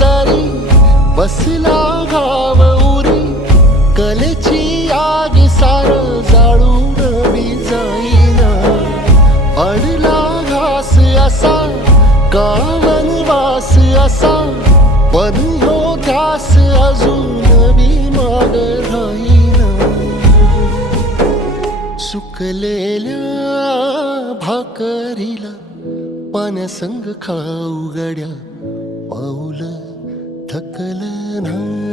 जारी बसला घाव उरी कलेची आग सार जाळून बी जाईना अडला घास असा गावन वास असा पण हो ध्यास अजून बी माग राहीना सुकलेल्या भाकरीला पाण्यासंग खाऊ गड्या पाऊल थकल नाही